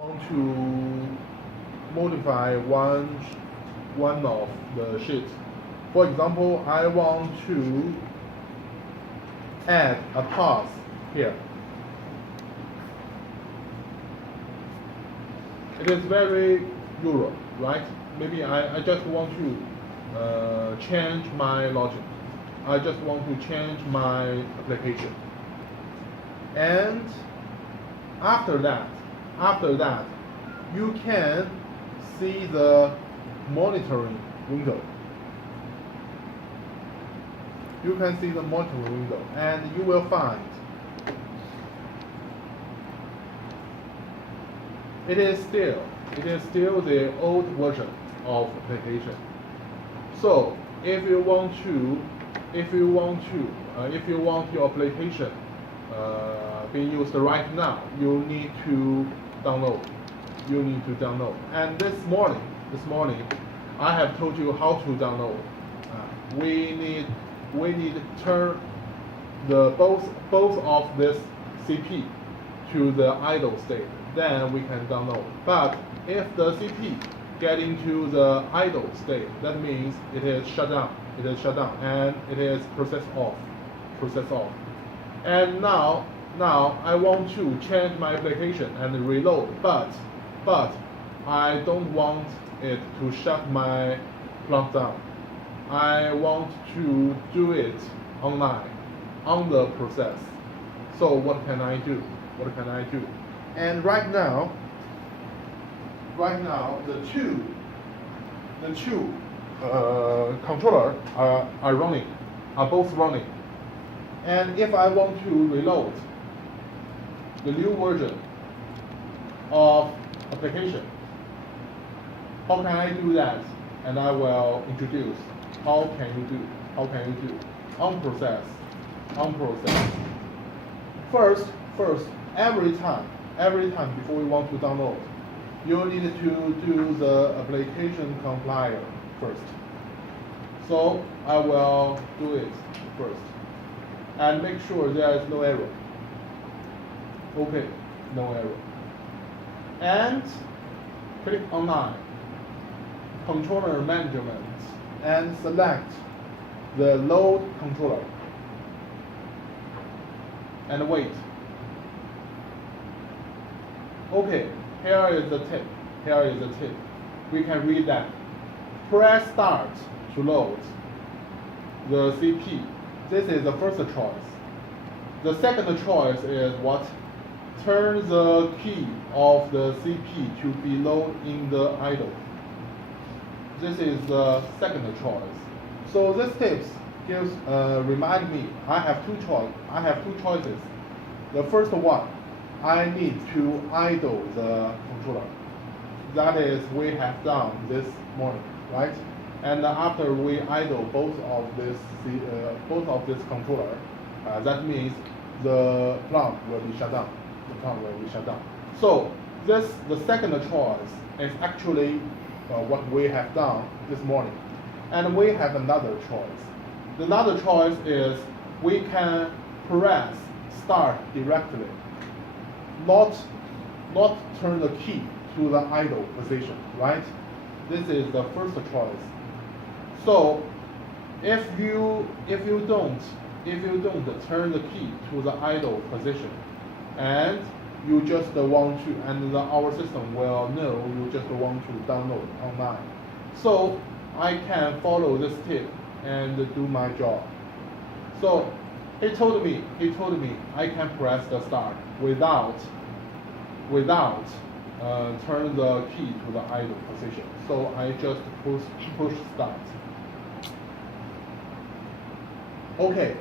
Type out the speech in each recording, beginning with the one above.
Want to modify one of the sheets. For example, I want to add a path here. It is very Euro, right? Maybe I just want to change my logic. I just want to change my application. And after that, you can see the monitoring window. You can see the monitoring window, and you will find it is still the old version of application. So if you want your application being used right now, you need to download. And this morning, I have told you how to download. We need to turn both of this CP to the idle state. Then we can download. But if the CP get into the idle state, that means it is shut down. And it is process off. And now I want to change my application and reload, but I don't want it to shut my plant down. I want to do it online on the process. So what can I do? And right now the two controller are both running. And if I want to reload the new version of application, how can I do that? And I will introduce how can you do on process. First, every time before you want to download, you need to do the application compiler first. So I will do it first and make sure there is no error. Okay, no error. And click online, controller management, and select the load controller and wait. Okay, here is the tip. We can read that. Press start to load the CP. This is the first choice. The second choice is what? Turn the key of the CP to be low in the idle. This is the second choice. So this tips gives remind me I have two choices. The first one, I need to idle the controller. That is we have done this morning, right? And after we idle both of this controller, that means the plant will be shut down. So the second choice is actually what we have done this morning, and we have another choice. Another choice is we can press start directly, not turn the key to the idle position, right? This is the first choice. So if you don't turn the key to the idle position, and you just want to, and our system will know you just want to download online. So I can follow this tip and do my job. So he told me I can press the start without turn the key to the idle position. So I just push start. Okay,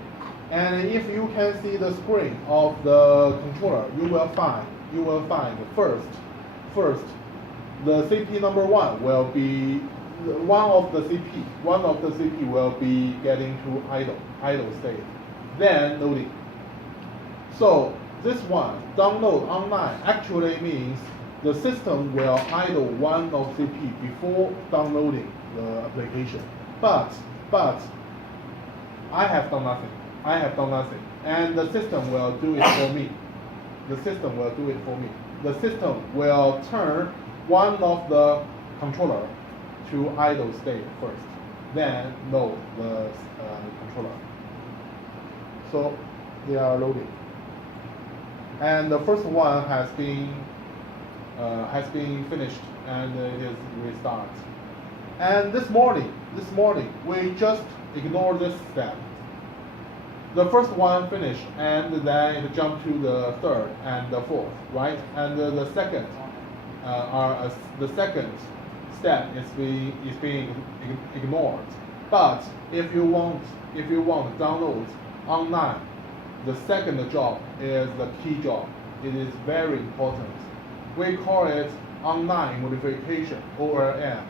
and if you can see the screen of the controller, you will find first the CP number one will be one of the CP will be getting to idle state, then loading. So this one, download online, actually means the system will idle one of CP before downloading the application. But I have done nothing, and the system will do it for me. the system will turn one of the controller to idle state first, then load the controller. So they are loading, and the first one has been finished, and it is restart. And this morning we just ignore this step. The first one finished, and then it jumped to the third and the fourth, right? And the second step is being ignored. But if you want to download online, the second job is the key job. It is very important. We call it online modification, ORM.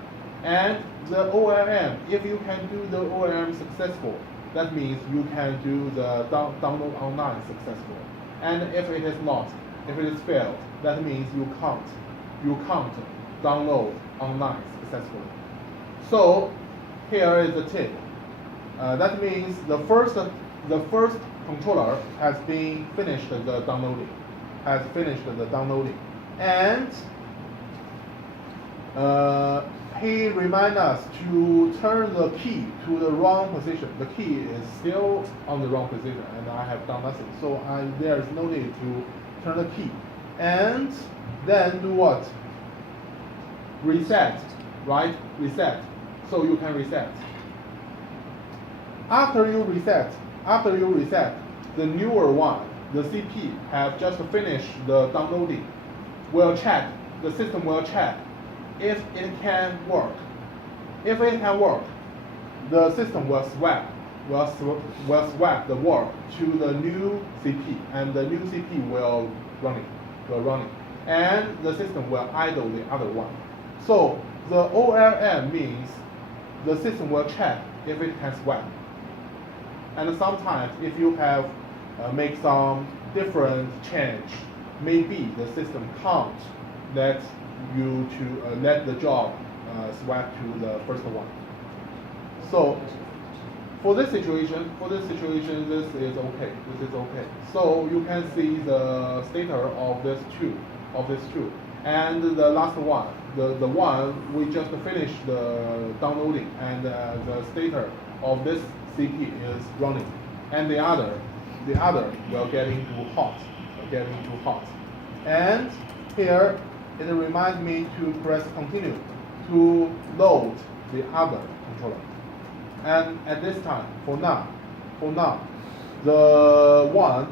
And the ORM, if you can do the ORM successful, that means you can do the download online successful. And if it is not, if it is failed, that means you can't download online successfully. So here is the tip. That means the first controller has been finished the downloading, and he reminds us to turn the key to the wrong position. The key is still on the wrong position, and I have done nothing. So there is no need to turn the key. And then do what? Reset, right? Reset. So you can reset. After you reset, the newer one, the CP, have just finished the downloading. The system will check if it can work. If it can work, the system will swap the work to the new CP, and the new CP will running, and the system will idle the other one. So the ORM means the system will check if it can swap. And sometimes if you have make some different change, maybe the system can't let you to let the job swap to the first one. So for this situation, this is okay. So you can see the status of this two, and the last one, the one we just finished the downloading, and the status of this CP is running, and the other will getting too hot, and here it reminds me to press continue to load the other controller. And at this time, for now, the one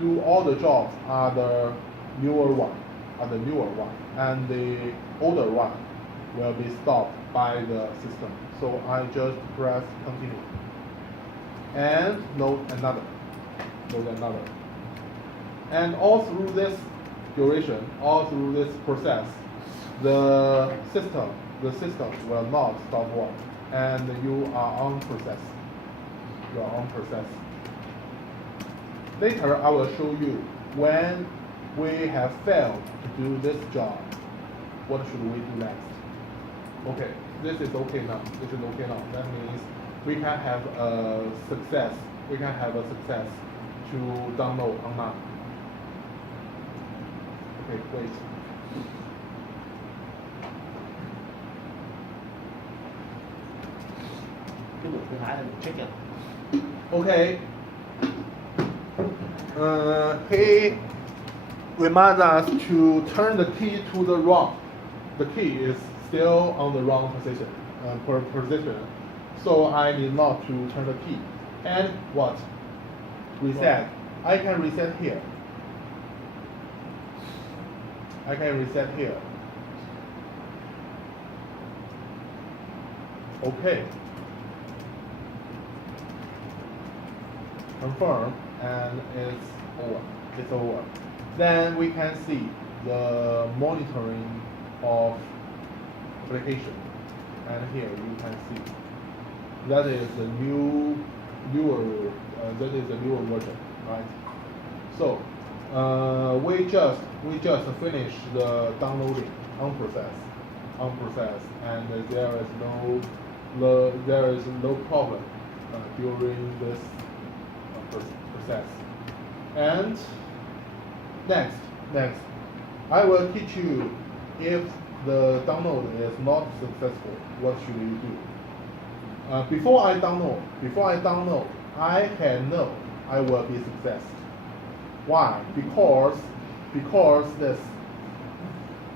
do all the jobs are the newer one, and the older one will be stopped by the system. So I just press continue and load another. And all through this duration, all through this process, the system will not stop work, and you are on process. Later I will show you when we have failed to do this job, what should we do next. Okay, this is okay now. That means we can have a success. To download online. Okay, wait. Okay. He reminds us to turn the key to the wrong. The key is still on the wrong position. So I need not to turn the key. And what? Reset. I can reset here. Okay. Confirm, and it's over. Then we can see the monitoring of application, and here you can see that is the newer version, right? So we just finished the downloading on process, and there is no problem during this process. And next I will teach you if the download is not successful, what should you do? Before I download, I can know I will be success. Why? Because this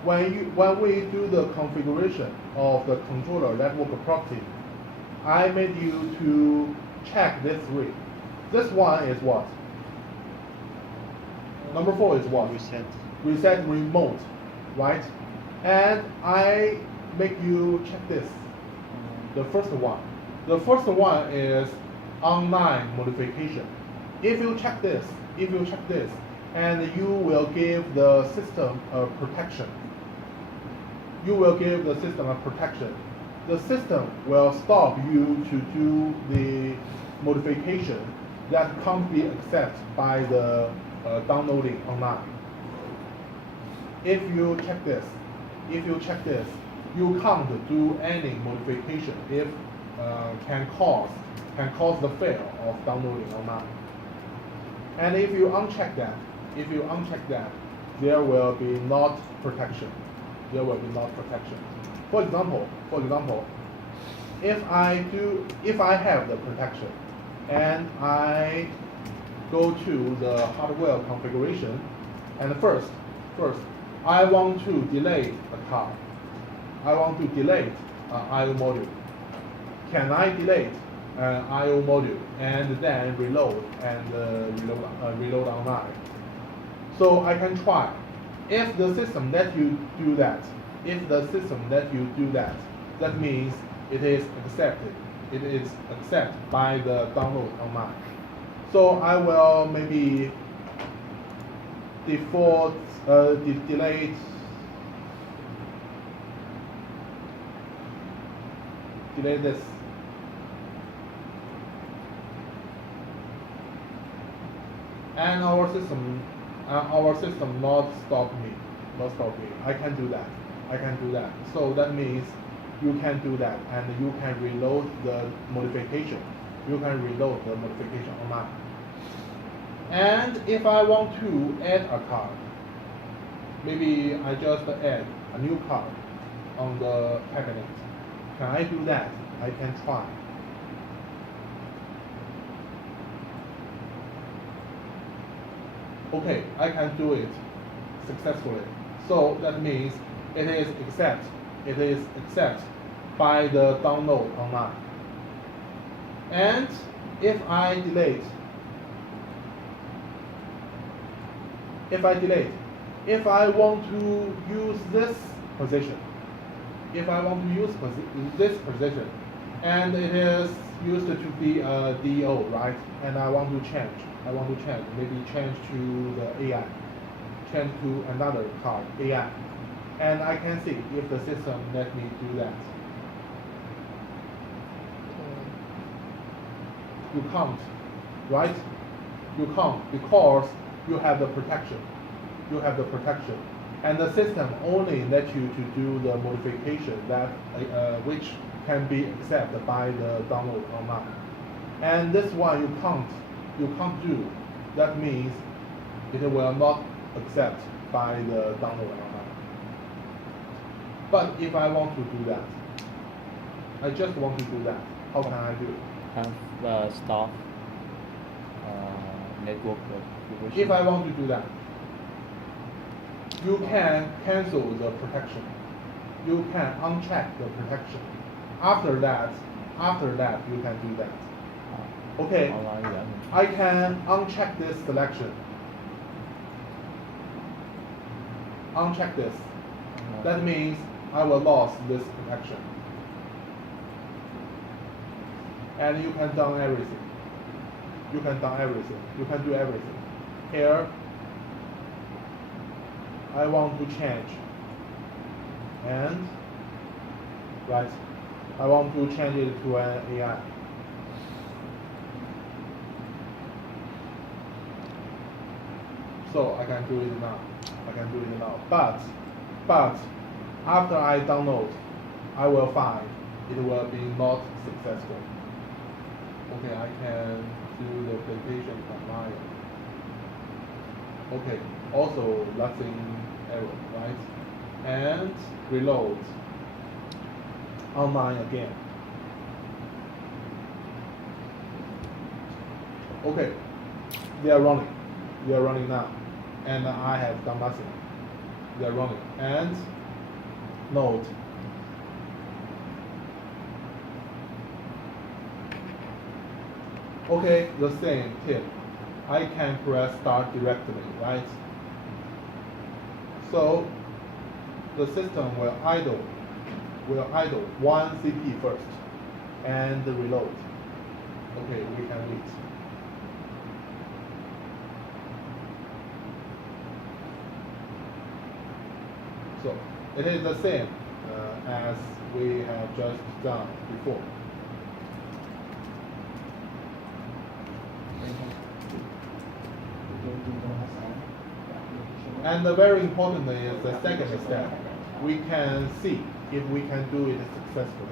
when we do the configuration of the controller network property, I made you to check this three. This one is what? Number 4 is what? Reset remote, right? And I make you check this. The first one. The first one is online modification. If you check this, and you will give the system a protection. You will give the system a protection. The system will stop you to do the modification that can't be accepted by the downloading online. If you check this, you can't do any modification if can cause the fail of downloading online. And if you uncheck that, there will be not protection. For example, if I have the protection and I go to the hardware configuration, and first I want to delete a card. I want to delete an I/O module. Can I delete an I/O module and then reload reload online? So I can try. If the system let you do that, that means it is accepted. It is accepted by the download online. So I will maybe delete this. And our system not stop me. I can do that. So that means you can do that, and you can reload the modification. Online. And if I want to add a card, maybe I just add a new card on the cabinet. Can I do that? I can try. Okay, I can do it successfully. So that means it is accepted by the download online. And if I delete, if I want to use this position, and it is used to be a DO, right? And I want to change, maybe change to the AI, change to another card, AI. And I can see if the system let me do that. You can't, right? You can't because you have the protection. And the system only let you to do the modification that which can be accepted by the download online. And this one you can't do. That means it will not accept by the download online. But if I want to do that, I just want to do that. How can I do it? Stop network configuration. If I want to do that, you can cancel the protection. You can uncheck the protection. After that, you can do that. Okay, I can uncheck this selection. Uncheck this. That means I will lose this protection. And you can do everything. You can do everything. Here, I want to change. And, right, I want to change it to an AI. So I can do it now. But after I download, I will find it will be not successful. Okay, I can do the application from mine. Okay, also last thing error, right? And reload. Online again. Okay, they are running. They are running now, and I have done nothing. They are running, and note. Okay, the same tip. I can press start directly, right? So the system will idle one CP first and reload. Okay, we can wait. So it is the same as we have just done before. And the very important is the second step. We can see if we can do it successfully.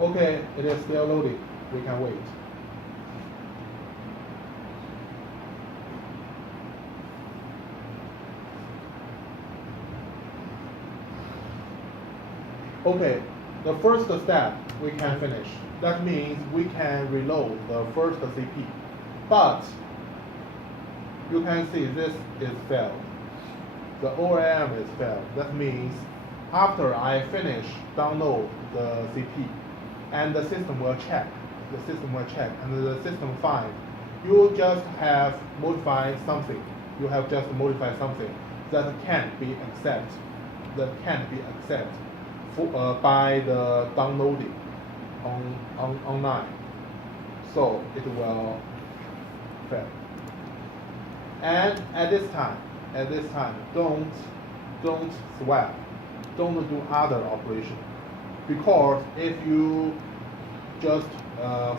Okay, it is still loading. We can wait. Okay, the first step we can finish. That means we can reload the first CP. But you can see this is failed. The ORM is failed. That means after I finish download the CP, and the system will check. The system will check, and the system find you just have modified something. You have just modified something that can't be accepted. That can't be accepted by the downloading online. So it will fail. And at this time, don't swap, don't do other operation, because if you just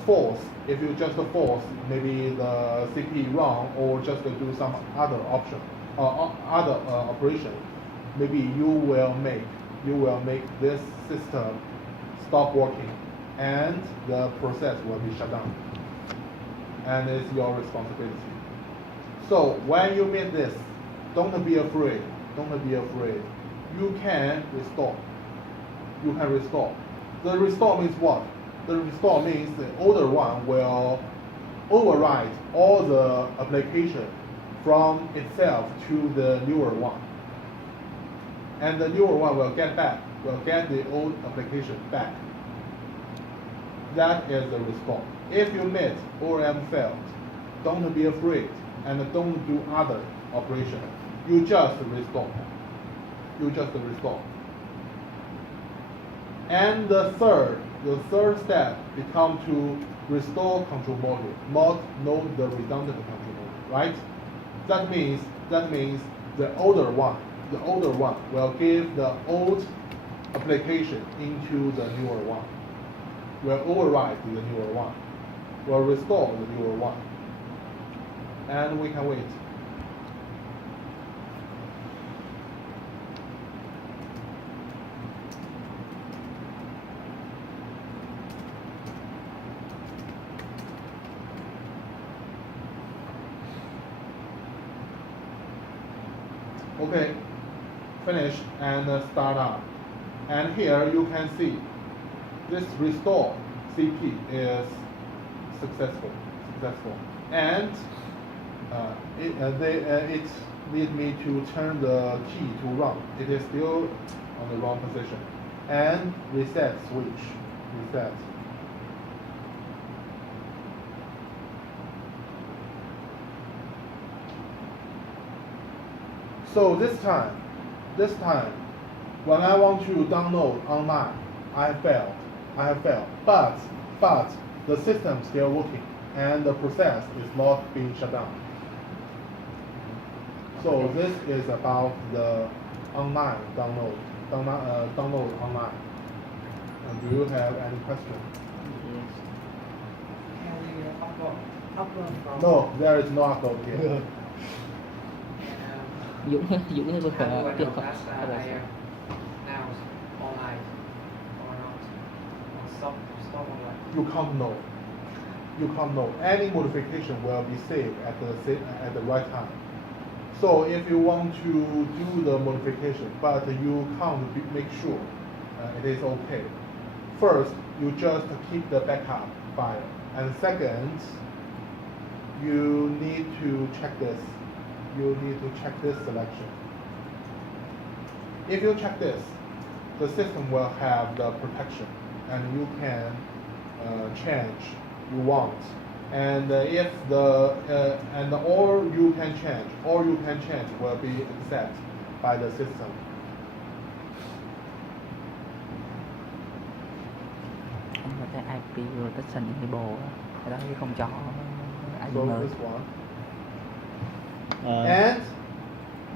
force maybe the CP wrong, or just do some other option or other operation, maybe you will make this system stop working, and the process will be shut down, and it's your responsibility. So when you meet this, don't be afraid. You can restore. The restore means what? The restore means the older one will override all the application from itself to the newer one. And the newer one will get the old application back. That is the restore. If you meet ORM failed, don't be afraid and don't do other operation. You just restore. And the third step become to restore control module, not the redundant control module, right? That means the older one will give the old application into the newer one, will override the newer one, will restore the newer one, and we can wait. Okay, finish and start up. And here you can see this restore CP is successful. And it leads me to turn the key to run. It is still on the wrong position. And reset switch. Reset. So this time, when I want to download online, I have failed. But the system is still working, and the process is not being shut down. So this is about the online download online. And do you have any question? Can we upload from? No, there is no upload here. Dũng hay vừa How khỏe do I được know không? that I am now online or not? Or stop online? You can't know. you can't know. Any modification will be saved at the right time. So if you want to do the modification, but you can't make sure it is okay, first you just keep the backup file, and second, you need to check this. You need to check this selection. If you check this, the system will have the protection, and you can change you want. And if the and all you can change will be accepted by the system. Anh có cái IP rotation enable á, cái đó không cho IP So mới. this one. And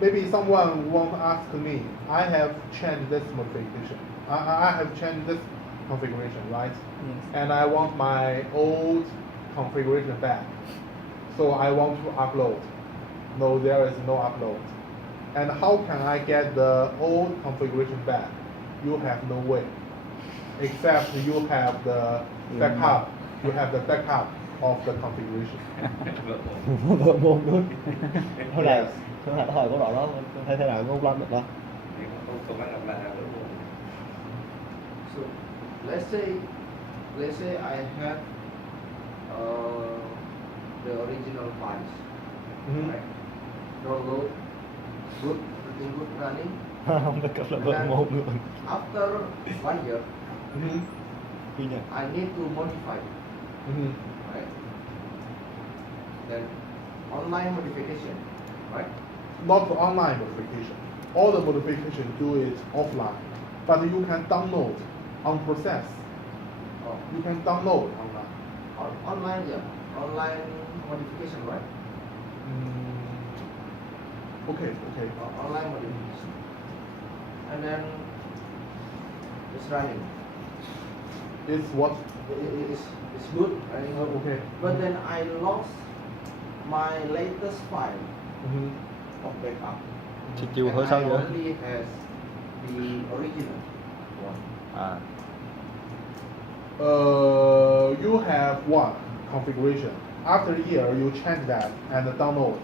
maybe someone won't ask me. I have changed this modification. I have changed this configuration, right? Yes. And I want my old configuration back. So I want to upload. No, there is no upload. And how can I get the old configuration back? You have no way. Except you have the backup. You have the backup of the configuration. Vợ mồm luôn. Hôm nay Yes. hôm nay hỏi câu đó đó thay thế nào không làm được đâu. So let's say I have the original files, Mhm. right? Download, good, everything good running. Không được cập là vợ mồm luôn. After 1 year, Mhm. Ghi nhận. I need to modify, Mhm. right? Then online modification, right? Not the online modification. All the modification do it offline, but you can download on process. Oh, You can download online. online, yeah, online modification, right? Okay. Online modification, and then it's running. It's what? It's good running. Okay. But then I lost my latest file Mhm. of backup. Chị chịu And hơi sao I nữa? only has the original one. À. You have one configuration. After a year, you change that and download,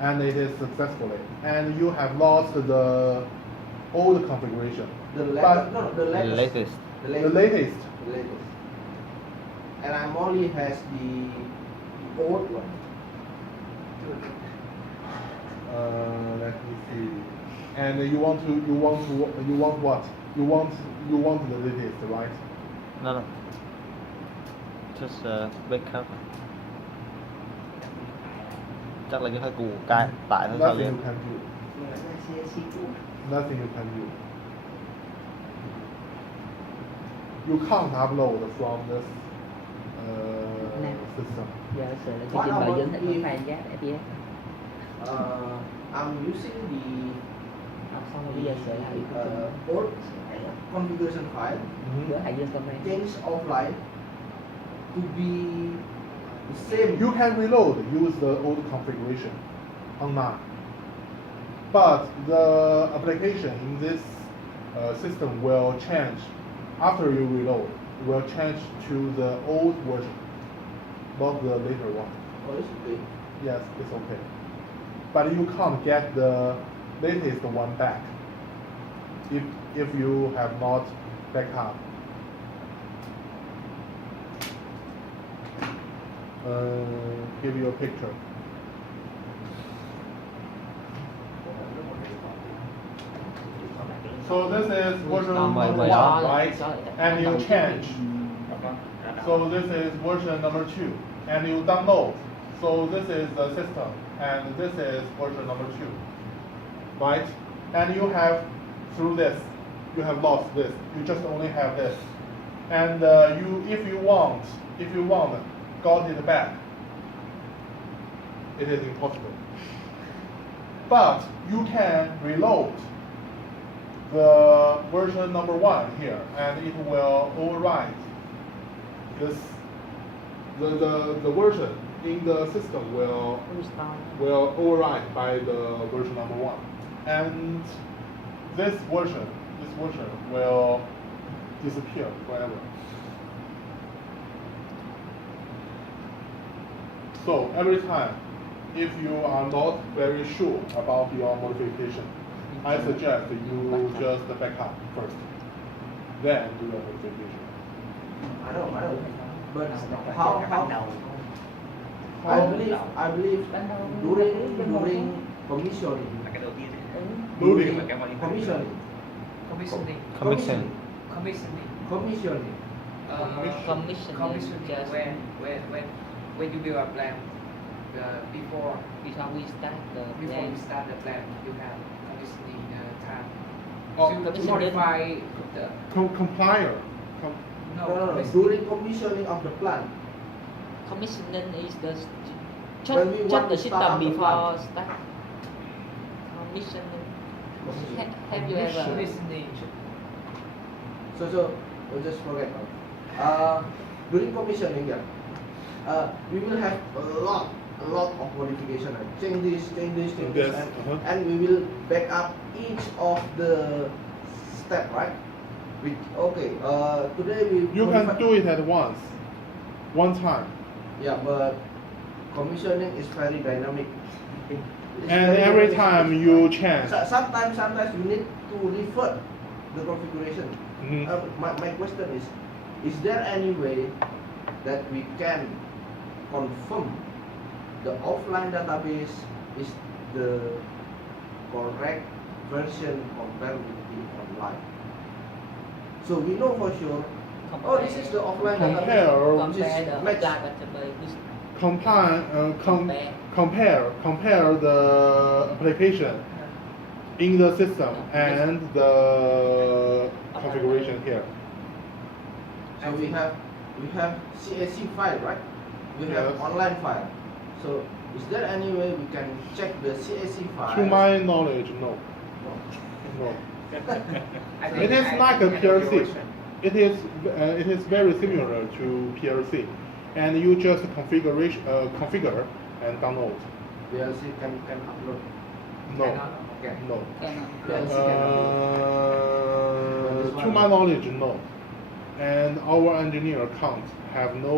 and it is successfully. And you have lost the old configuration. The But- latest, no, the latest. Latest. The The latest. latest. The latest. And I'm only has the old one. Let me see. And you want what? You want the latest, right? No. Just backup. Chắc là cái hơi cũ cài tải thôi sao Nothing liền. you can do. Nothing you can do. You can't upload from this system. Giờ sự là What chương trình bảo about dưỡng hệ thống if- file giá FPS. I'm using the Học xong rồi bây giờ sẽ là old configuration file, Mhm. gỡ hải dương comment. change offline to be the same. You can reload, use the old configuration online. But the application in this system will change after you reload. It will change to the old version, not the later one. Oh, it's okay. Yes, it's okay. But you can't get the latest one back if you have not backup. Give you a picture. So this is version number one, right? And you change. So this is version number 2, and you download. So this is the system, and this is version number 2, right? And you have, through this, you have lost this. You just only have this, and if you want, got it back. It is impossible. But you can reload the version number 1 here, and it will override this. The version in the system will override by the version number 1, and this version will disappear forever. So every time, if you are not very sure about your modification, I suggest you just back up first, then do your modification. I know. But how? I believe during commissioning. Loading. Commissioning. Commission. Commissioning. Commission just when you build a plan, before before we start the we plan. start the plan, you have commissioning time Oh, to modify the Complier. No. During commissioning of the plant. Commissioning is the When we check want the to system start up the before plant. start. Commissioning. Commissioning. Have you ever? commissioning. So we'll just forget. During commissioning, we will have a lot of modification. Change this, Yes, and we will back up each of the step, right? Today we You can do it at once, one time. Yeah, but commissioning is very dynamic. It's And very every dynamic. time you change. Sometimes we need to revert the configuration. Mhm. My question is there any way that we can confirm the offline database is the correct version compared with the online? So we know for sure, this is the offline database. which is Compare the match. offline database. Compare the application in the system and the configuration here. So we have CAC file, right? We have Yes. online file. So is there any way we can check the CAC file? To my knowledge, no. No. I think It is I like a know your PLC. question. It is very similar to PLC, and you just configure and download. PLC can upload. No, Cannot, okay. no. Cannot. PLC cannot. To my knowledge, no. And our engineer can't have no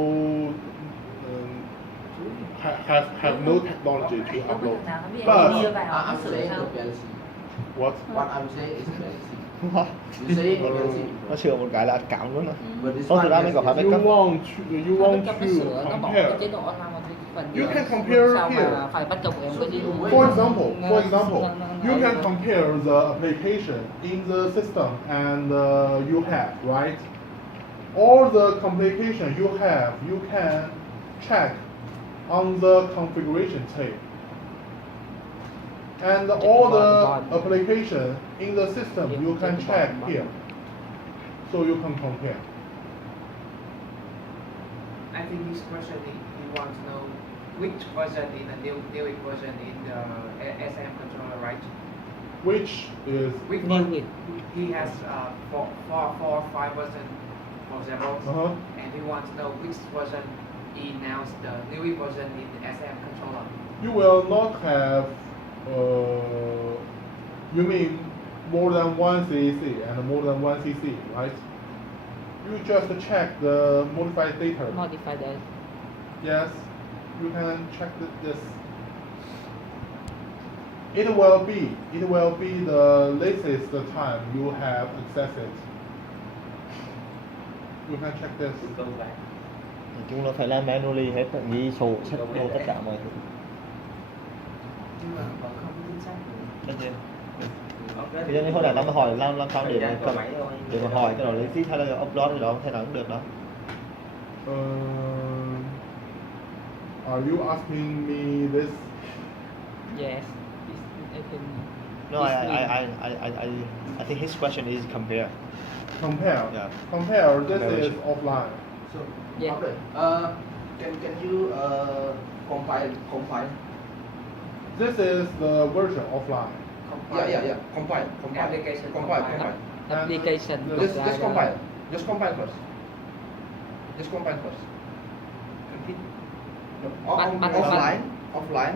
have no technology to upload. But I'm saying the PLC. what? What I'm saying is PLC. What? You say PLC. Nó sửa một cái là anh cảm luôn á. But this Thực one ra is mình có phải You backup. want Nó to sửa, nó bỏ cái chế compare. độ online một cái phần You gì can đó. compare Sao here. mà phải bắt chồng em cái gì? For example, you can compare the application in the system and you have, right? All the complication you have, you can check on the configuration tape. And all the application in the system you can check here. So you can compare. I think this question he wants to know which version in the new version in the SM controller, right? Which is Which New one? it. He has four or five version, for example, and he wants to know which version he announced the new version in the SM controller. you will not have you mean more than one CAC and more than one CC, right? You just check the modified data. Modify the Yes, you can check this. It will be the latest time you have accessed it. You can check this. Nói chung là phải làm manually hết, ghi sổ, sách đồ tất cả mọi thứ. Nhưng mà còn không có chính xác. Tất nhiên. Thì cho nên hồi nãy nó mà hỏi làm sao để mà cầm, để mà hỏi cái đó lấy feed hay là upload cái đó thế nào cũng được đó. Are you asking me this? yes. I think No, I think his question is compare. Compare. Yeah. Compare. This is Comparison. offline. So Yeah. okay. Can you compile? This is the version offline. Yeah. Compile. Application Compile. application. Just compile. Just compile first. Offline.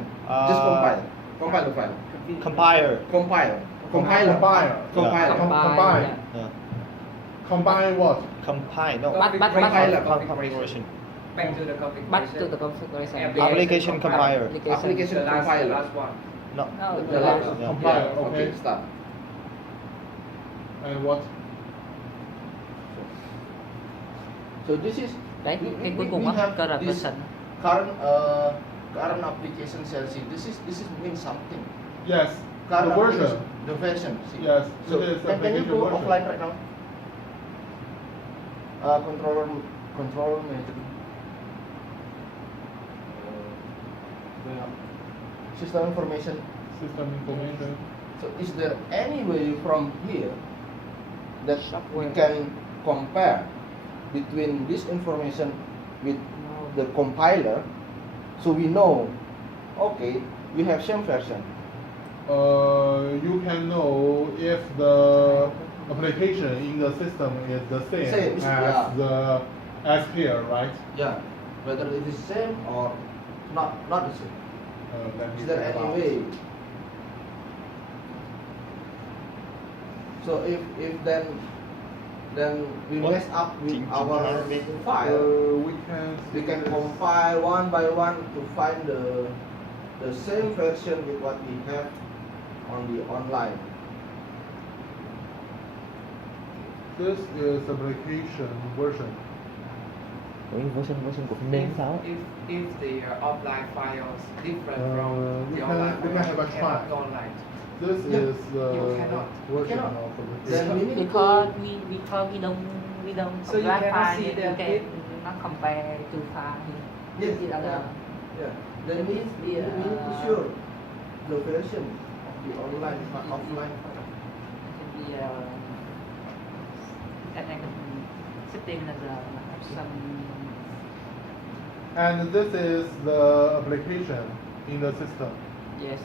Just compile. Compile the file. Compile. Compiler. Yeah. Combine what? Compile. No. But Configuration. back to the configuration. Back to the configuration. Application compiler. Application The compiler. last one. No. No, The last one. Yeah. Compiler, Yeah, okay. start. And what? So this is Đấy, we- cái we- cuối cùng we á, have cơ là this version. current application shall see. This is means something. Yes, Current the version. application- The version. See. Yes, So it is can you application go version. offline right now? Control manager. System information. System information. So is there any way from here that we Software. can compare between this information with the compiler, so we know, okay, we have same version. You can know if the application in the system is the same, Same, as yeah. as here, right? Yeah, whether it is same or not the same. Let me Is there think any about. way? So if then we What? mess up with Chỉnh- our chỉnh file. We can compile one by one to find the same version with what we have on the online. This is application version. Ủa, version của phần mềm sao? If the offline files different from we the can- online we can have a you cannot try. go online. This Yeah, is the you cannot. version Cannot. of Then application. we need Because we don't So you apply cannot file, see you the can not compare two file. Yes, This is other. Yeah. Then we need to show the version of the online offline file. It can be and then setting as some And this is the application in the system. yes.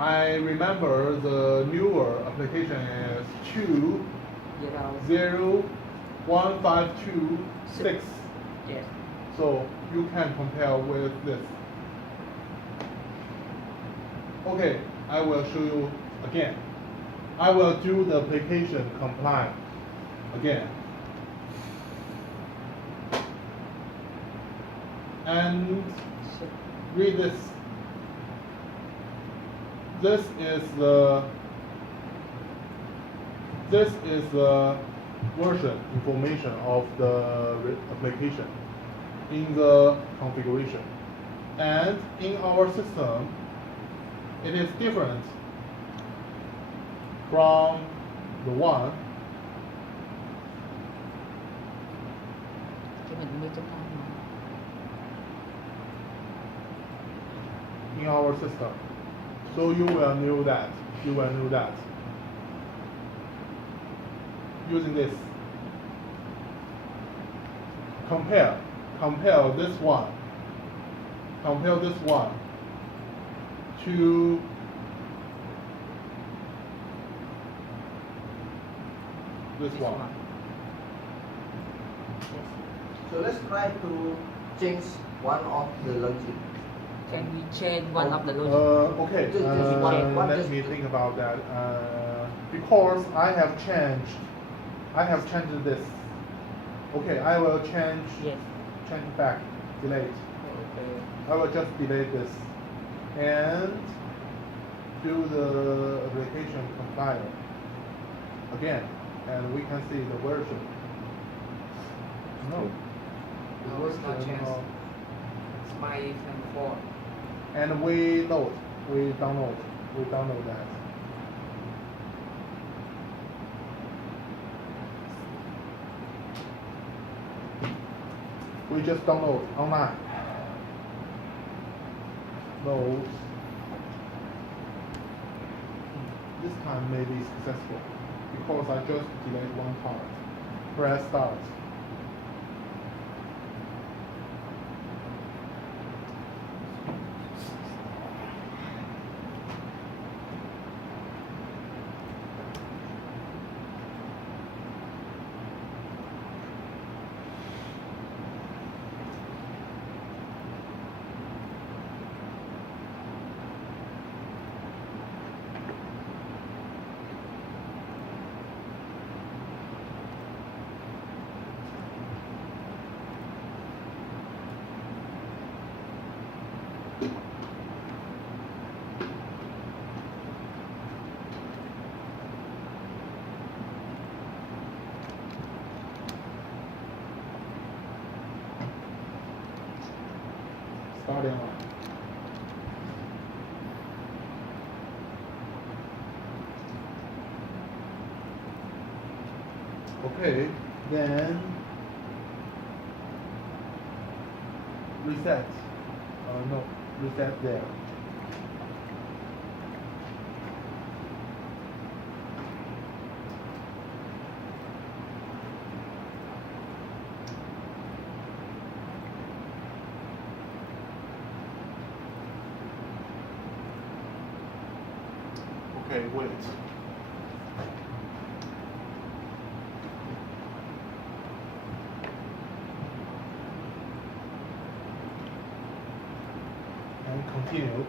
I remember the newer application is 2.0.1.5.2.6. Yes. So you can compare with this. Okay, I will show you again. I will do the application compile again. And read this. This is the version information of the application in the configuration. And in our system, it is different from the one Cái mình mới chấm phao mà. in our system. So you will know that. You will know that. Using this. Compare this one. Compare this one to this one. Yes. So let's try to change one of the logic. Can we change one of the logic? Okay, Just one let just- me think about that. Because I have changed this. Okay, I will change Yes. back, delete. Okay. I will just delete this and do the application compiler again, and we can see the version. No, No, it's not changed. It's my E24. And we download that. We just download online. Load. This time may be successful because I just delete one part. Press start. starting line. Okay, then reset. No, reset there. Okay, wait. And continue.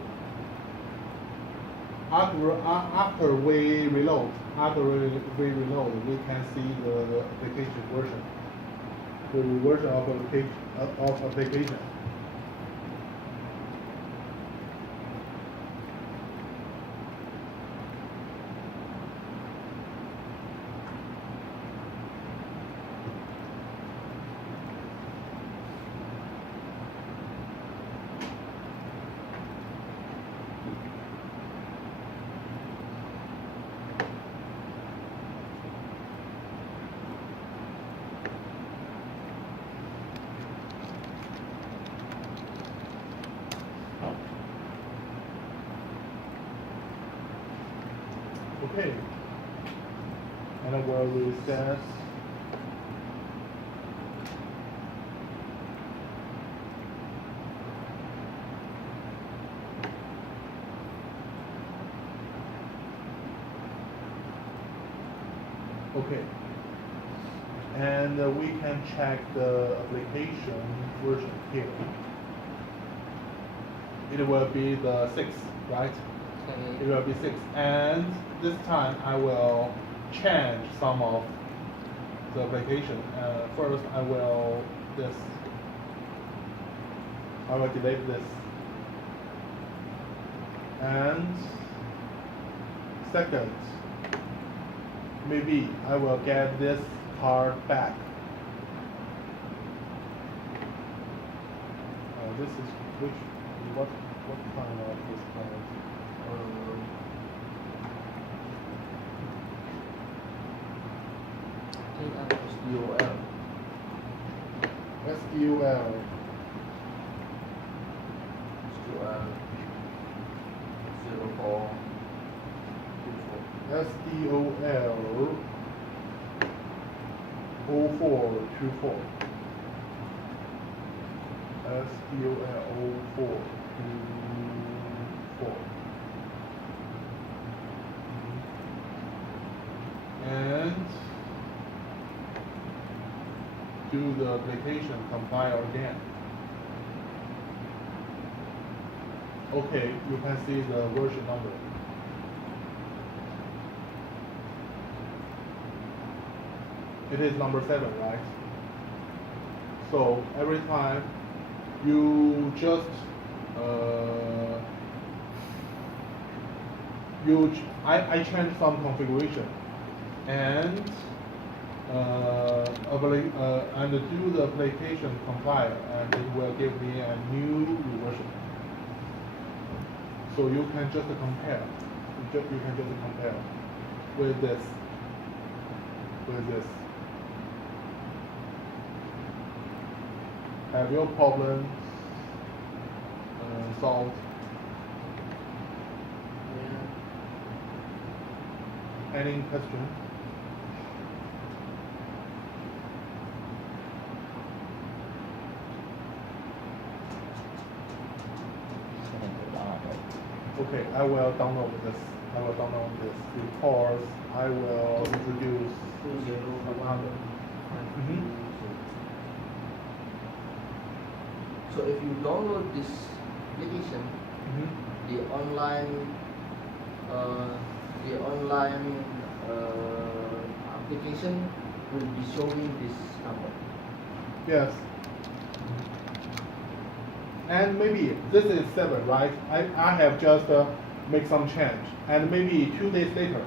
After we reload, we can see the application version, the version of application. Okay, and I will reset. Okay, and we can check the application version here. It will be the 6, right? Okay. It will be 6, and this time I will change some of the application. First, I will delete this, and second, maybe I will get this card back. This is what kind of this card? SDOL. SDOL. SDOL 0424. SDOL 0424. SDOL 0424. And do the application compile again. Okay, you can see the version number. It is number 7, right? So every time you just I change some configuration and do the application compile, and it will give me a new version. So you can just compare. You can just compare with this. Have your problems solved? Yeah. Any question? Okay, I will download this. Because I will introduce 2021. So if you download this application, the online application will be showing this number. Yes. And maybe this is 7, right? I have just make some change, and maybe 2 days later,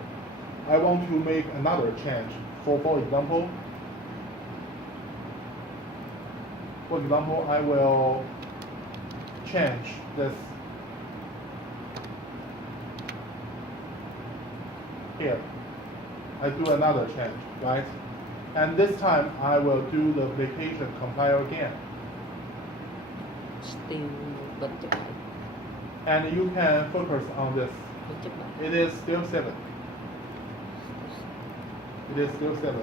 I want to make another change. For example, I will change this here. I do another change, right? And this time I will do the application compile again. Still vẫn chấp lại. And you can focus on this. Vẫn chấp lại. It is still 7. It is still 7.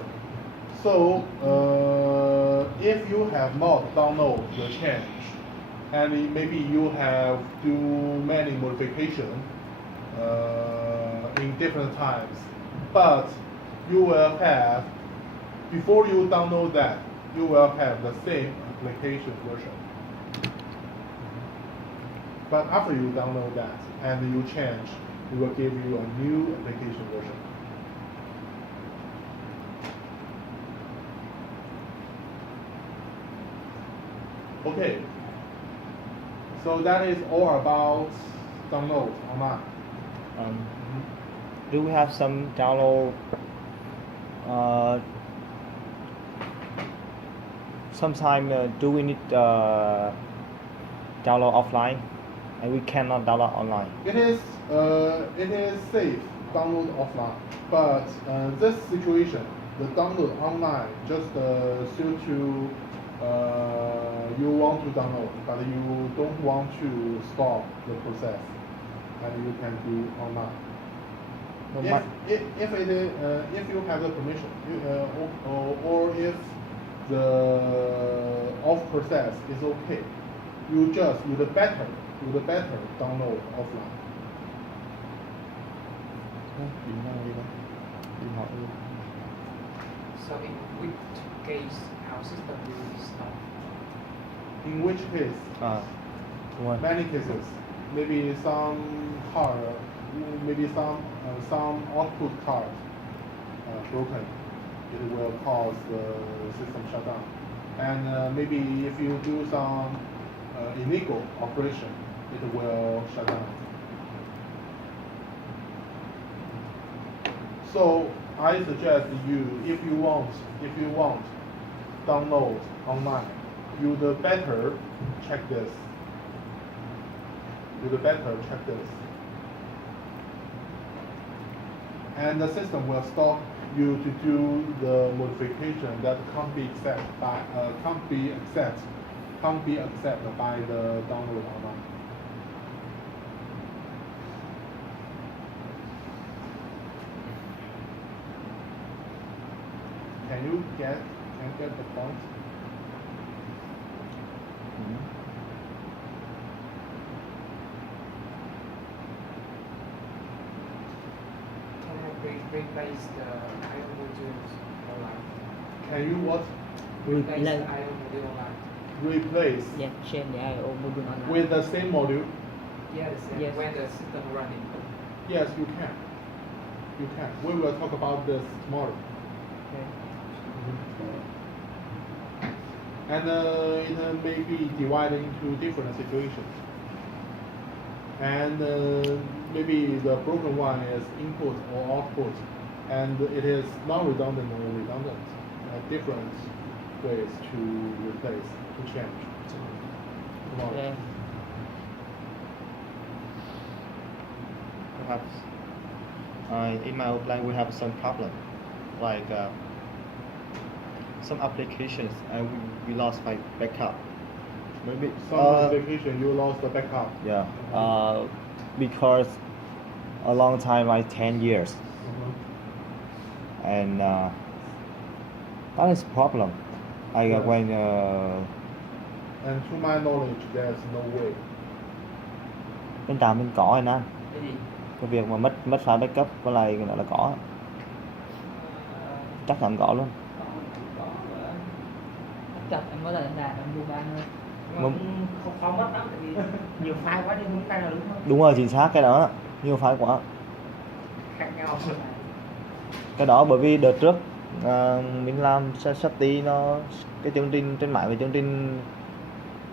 So if you have not downloaded the change, and maybe you have do many modification in different times, but you will have, before you download that, you will have the same application version. But after you download that and you change, it will give you a new application version. Okay, so that is all about download online. Do we have some download? Sometimes do we need download offline, and we cannot download online? It is safe download offline, but this situation, the download online just suit to you want to download, but you don't want to stop the process, and you can do online. If it is, if you have the permission, or if the off process is okay, you the better download offline. So in which case our system will stop? In which case, What? many cases, maybe some card, maybe some output card broken, it will cause the system shutdown. And maybe if you do some illegal operation, it will shut down. So I suggest you, if you want download online, you the better check this. You the better check this. And the system will stop you to do the modification that can't be accepted by the download online. Can you get the point? Can I replace the IO modules online? Can you what? Replace the Replace. IO module online? Replace Yeah, change the IO module online. with the same module? Yes, Yes. when the system running. Yes, you can. You can. We will talk about this tomorrow. Okay. And it may be divided into different situations. And maybe the broken one is input or output, and it is non-redundant or redundant. Different ways to replace, to change. Tomorrow. Okay. Perhaps in my outline we have some problem, like some applications and we lost my backup. Maybe Some application you lost the backup. yeah, because a long time, like 10 years, and that is a problem. Yes. When And to my knowledge, there's no way. bên Trà mình có rồi nè, Cái gì? cái việc mà mất file backup với lại cái đó là có, chắc chắn có luôn. Chặt em có lần nào em mua ban thôi. Nhưng mà Mà- cũng không mất lắm tại vì nhiều file quá đi không cái nào đúng không? Đúng rồi, chính xác, cái đó nhiều file quá. Khác nhau. Cái đó bởi vì đợt trước mình làm Shopee nó cái chương trình trên mạng, về chương trình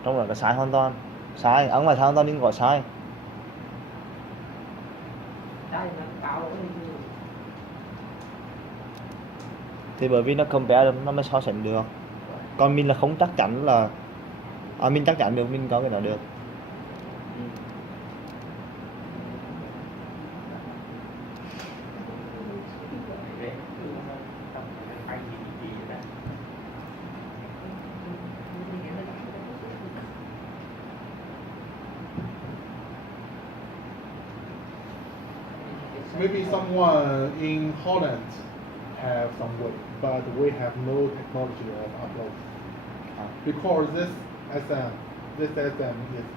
trong đó là sai hoàn toàn, sai ấn là sai hoàn toàn nhưng gọi sai. Đây nó báo lỗi đi. Thì bởi vì nó compare nó mới so sánh được, còn mình là không chắc chắn là mình chắc chắn được mình có cái đó được. Maybe someone in Holland have some way, but we have no technology of upload. Because this SM is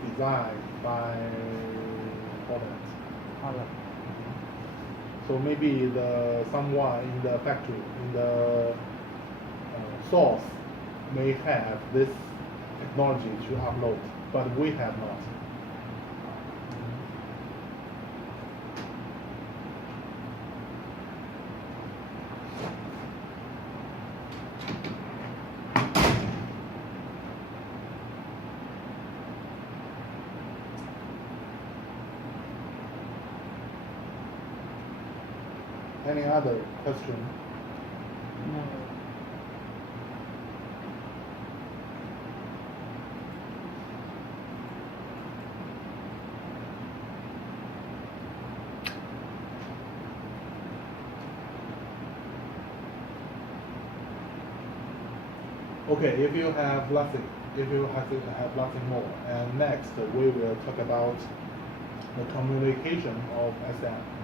designed by Holland. Holland. So maybe someone in the factory, in the source, may have this technology to upload, but we have not. Any other question? No. Okay, if you have nothing more, and next we will talk about the communication of SM.